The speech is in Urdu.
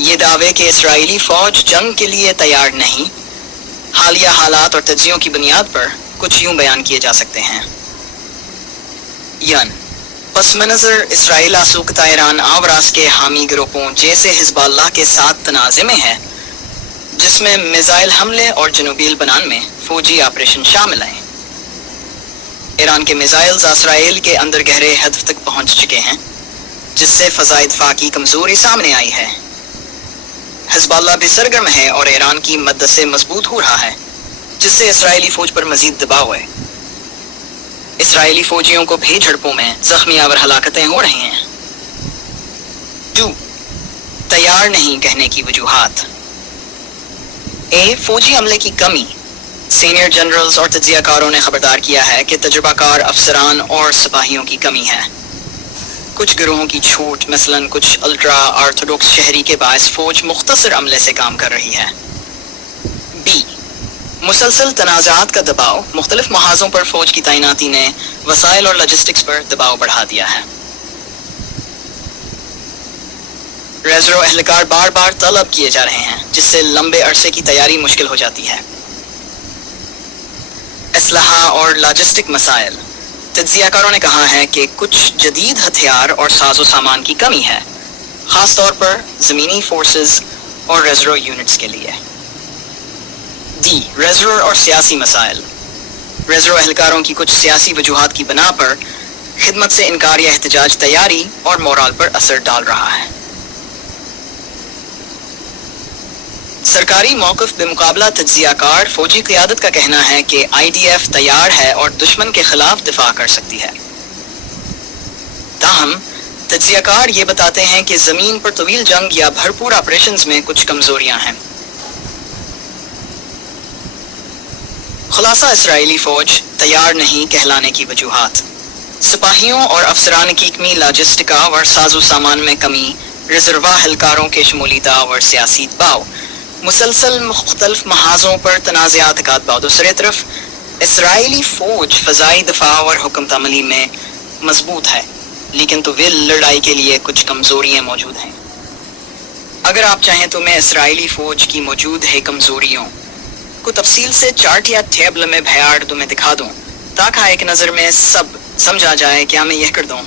یہ دعوے کہ اسرائیلی فوج جنگ کے لیے تیار نہیں حالیہ حالات اور تجزیوں کی بنیاد پر کچھ یوں بیان کیے جا سکتے ہیں۔ پس منظر اسرائیل آسوکتہ ایران آوراس کے حامی گروپوں جیسے حزب اللہ کے ساتھ تنازع میں ہے، جس میں میزائل حملے اور جنوبی لبنان میں فوجی آپریشن شامل ہیں۔ ایران کے میزائلز اسرائیل کے اندر گہرے ہدف تک پہنچ چکے ہیں، جس سے فضائی دفاع کی کمزوری سامنے آئی ہے۔ حزب اللہ بھی سرگرم ہے اور ایران کی مدد سے مضبوط ہو رہا ہے، جس سے اسرائیلی فوج پر مزید دباؤ ہے۔ اسرائیلی فوجیوں کو بھی جھڑپوں میں زخمی اور ہلاکتیں ہو رہی ہیں۔ 2. تیار نہیں کہنے کی وجوہات۔ فوجی عملے کی کمی۔ سینئر جنرلز اور تجزیہ کاروں نے خبردار کیا ہے کہ تجربہ کار افسران اور سپاہیوں کی کمی ہے۔ کچھ گروہوں کی چھوٹ، مثلاً کچھ الٹرا آرتھوڈوکس شہری کے باعث فوج مختصر عملے سے کام کر رہی ہے۔ مسلسل تنازعات کا دباؤ۔ مختلف محاذوں پر فوج کی تعیناتی نے وسائل اور لاجسٹکس پر دباؤ بڑھا دیا ہے۔ ریزرو اہلکار بار بار طلب کیے جا رہے ہیں، جس سے لمبے عرصے کی تیاری مشکل ہو جاتی ہے۔ اسلحہ اور لاجسٹک مسائل۔ تجزیہ کاروں نے کہا ہے کہ کچھ جدید ہتھیار اور ساز و سامان کی کمی ہے، خاص طور پر زمینی فورسز اور ریزرو یونٹس کے لیے۔ ریزرو اور سیاسی مسائل۔ ریزرو اہلکاروں کی کچھ سیاسی وجوہات کی بنا پر خدمت سے انکار یا احتجاج تیاری اور مورال پر اثر ڈال رہا ہے۔ سرکاری موقف بمقابلہ تجزیہ کار فوجی قیادت کا کہنا ہے کہ IDF تیار ہے اور دشمن کے خلاف دفاع کر سکتی ہے۔ تاہم تجزیہ کار یہ بتاتے ہیں کہ زمین پر طویل جنگ یا بھرپور آپریشنز میں کچھ کمزوریاں ہیں۔ خلاصہ، اسرائیلی فوج تیار نہیں کہلانے کی وجوہات: سپاہیوں اور افسران کی کمی، لاجسٹکا اور ساز و سامان میں کمی، ریزرو اہلکاروں کے شمولی داؤ اور سیاسی دباؤ، مسلسل مختلف محاذوں پر تنازعات کا دباؤ۔ دوسری طرف اسرائیلی فوج فضائی دفاع اور حکمت عملی میں مضبوط ہے، لیکن طویل لڑائی کے لیے کچھ کمزوریاں موجود ہیں۔ اگر آپ چاہیں تو میں اسرائیلی فوج کی موجود ہے کمزوریوں کو تفصیل سے چارٹ یا ٹیبل میں بھیاڑ تمہیں دکھا دوں، تاکہ ایک نظر میں سب سمجھا جائے۔ کیا میں یہ کر دوں؟